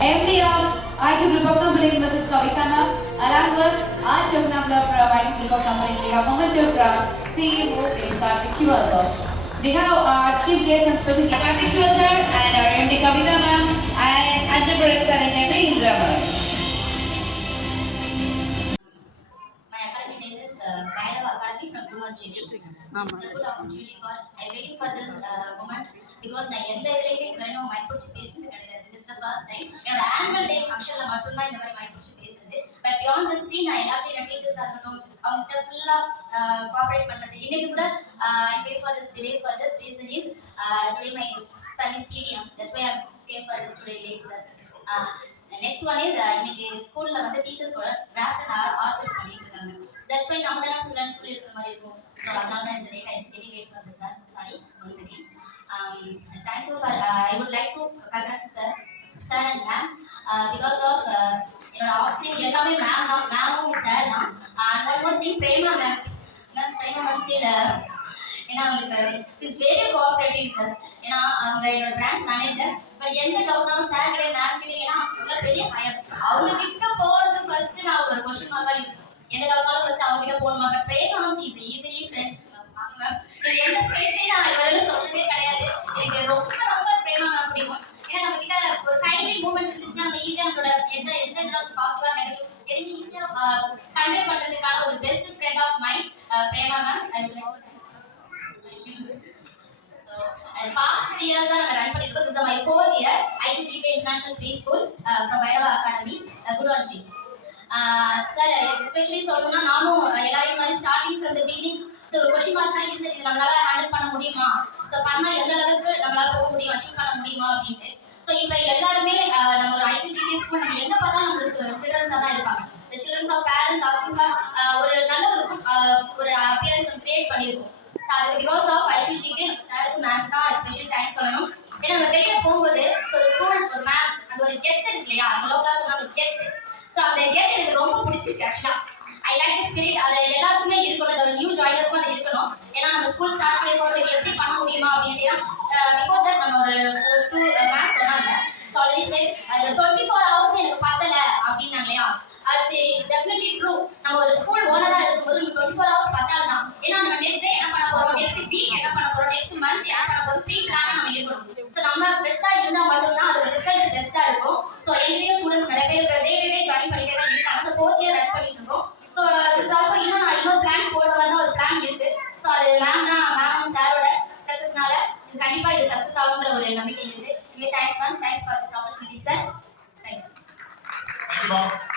MD of IQ Group of Companies, Mrs. Kavita ma'am, along with our Chairman of IQ Group of Companies, we have Mohammed Jafra, CEO, Karthik Shiva sir. We have our chief guest and special guest Karthik Shiva sir and our MD Kavita ma'am and Ajay Sir and MD Indra ma'am. My academy name is Bhairava Academy from Guruvanchili. This is a good opportunity for I waiting for this moment because நான் எந்த இதுலயுமே இது வரையும் mic பிடிச்சி பேசுனது கிடையாது. This is the first time. என்னோட annual day ஃபங்க்ஷன்ல மட்டும் தான் இந்த மாதிரி மைக் பிடிச்சி பேசுறது. பட் பியாண்ட் தி ஸ்கிரீன் நான் எல்லாத்தையும் டீச்சர்ஸா இருக்கட்டும் அவங்ககிட்ட ஃபுல்லா கோஆபரேட் பண்றது. இன்னைக்கு கூட I pay for this delay for this reason is today my son is PDM. That's why I came for this today late sir. Next one is இன்னைக்கு ஸ்கூல்ல வந்து டீச்சர்ஸ் கூட கிராஃப்ட் ஆர்ட் பண்ணிட்டு இருக்காங்க. தட்ஸ் வை நம்ம தான full and full இருக்கிற மாதிரி இருக்கும். ஸோ அதனால தான் இந்த லேட் ஆயிடுச்சு. Delicate for sir sorry once again. Thank you for I would like to congrat sir sir and ma'am because of என்னோட ஆஃப் நேம் எல்லாமே மேம் தான் மேமும் சார் தான். And one more thing Prema ma'am ma'am Prema ma'am still ஏன்னா அவங்களுக்கு is very cooperative plus ஏன்னா அவங்க என்னோட பிரான்ச் மேனேஜர். பட் எந்த டவுட்னாலும் சாட்டர்டே மேம் கிட்ட ஏன்னா அவங்க பெரிய ஹையர் அவங்க கிட்ட போறது ஃபர்ஸ்ட் நான் ஒரு கொஸ்டின் மார்க்கா இருக்கும். எந்த டவுட்னாலும் ஃபர்ஸ்ட் அவங்க கிட்ட போகணும். But Prema ma'am is easily friend வாங்க மேம். இது எந்த ஸ்பேஸ்லயும் நான் இதுவரையிலும் சொன்னதே கிடையாது. எனக்கு ரொம்ப ரொம்ப பிரேமா மேம் பிடிக்கும். ஏன்னா நம்ம கிட்ட ஒரு கைண்ட்லி மூவ்மெண்ட் இருந்துச்சுன்னா நம்ம ஈஸியா நம்மளோட எந்த எந்த பாசிட்டிவா நெகட்டிவ் எதுவும் ஈஸியா கன்வே பண்றதுக்கான ஒரு best friend of my Prema ma'am. I would like and past 3 years I run for it because this is my 4th year IQGK International Preschool from Bhairava Academy Guruvanchi. Sir especially சொல்லணும்னா நானும் எல்லாரையும் மாதிரி starting from the beginning so ஒரு question mark தான் இருந்தது. இது நம்மளால handle பண்ண முடியுமா, ஸோ பண்ணா எந்த அளவுக்கு நம்மளால போக முடியும், அச்சீவ் பண்ண முடியுமா அப்படின்ட்டு. ஸோ இப்போ எல்லாருமே நம்ம ஒரு IQGK ஸ்கூல் நம்ம எங்க பார்த்தாலும் நம்மளோட சில்ட்ரன்ஸாக தான் இருப்பாங்க. இந்த சில்ட்ரன்ஸ் ஆஃப் பேரண்ட்ஸ் ஆஸ்கிங் ஒரு நல்ல ஒரு அப்பியரன்ஸ் கிரியேட் பண்ணியிருக்கோம். ஸோ அதுக்கு பிகாஸ் ஆஃப் IQGK சாருக்கு மேம் தான் எஸ்பெஷலி தேங்க்ஸ் சொல்லணும். ஏன்னா நம்ம வெளியே போகும்போது ஒரு ஸ்கூல் ஒரு மேம் அது ஒரு கெத்து இருக்கு இல்லையா, அந்த லோ கிளாஸ் ஒரு கெத்து. ஸோ அந்த கெத்து எனக்கு ரொம்ப பிடிச்சிருக்கு ஆக்சுவலா. I like the spirit. அது எல்லாத்துக்குமே இருக்கணும். அது நியூ ஜாயினருக்கும் அது இருக்கணும். ஏன்னா நம்ம ஸ்கூல் ஸ்டார்ட் பண்ணிருக்கோம், இது எப்படி பண்ண முடியுமா அப்படின்ட்டு பிகாஸ் தட் நம்ம ஒரு 2 மேம் சொன்னாங்க. ஸோ ஆல்ரெடி சரி அந்த 24 ஹவர்ஸ் எனக்கு பத்தல அப்படின்னாங்க இல்லையா, அது டெஃபினெட்லி ட்ரூ. நம்ம ஒரு ஸ்கூல் ஓனரா இருக்கும்போது நம்ம 24 ஹவர்ஸ் பத்தாது தான். ஏன்னா நம்ம நெக்ஸ்ட் டே என்ன பண்ண போறோம், நெக்ஸ்ட் வீக் என்ன பண்ண போறோம், நெக்ஸ்ட் மந்த் என்ன பண்ண போறோம், ப்ரீ பிளானா நம்ம இருக்கணும். ஸோ நம்ம பெஸ்டா இருந்தா மட்டும்தான் அதோட ரிசல்ட் பெஸ்டா இருக்கும். ஸோ எங்களுடைய ஸ்டூடெண்ட்ஸ் நிறைய பேர் டே ஜாயின் பண்ணிட்டே தான் இருக்காங்க. ஸோ 4th இயர் ரன் பண்ணிட்டு இருக்கோம். ஸோ திஸ் ஆல்சோ இன்னும் நான் இன்னொரு பிளான் போட வந்தா ஒரு பிளான் இருக்கு. ஸோ அது மேம் சாரோட சக்சஸ்னால இது கண்டிப்பா இது சக்சஸ் ஆகுங்கிற ஒரு நம்பிக்கை இருக்கு. Thanks ma'am, thanks for this opportunity sir. Thanks. Thank you, ma'am.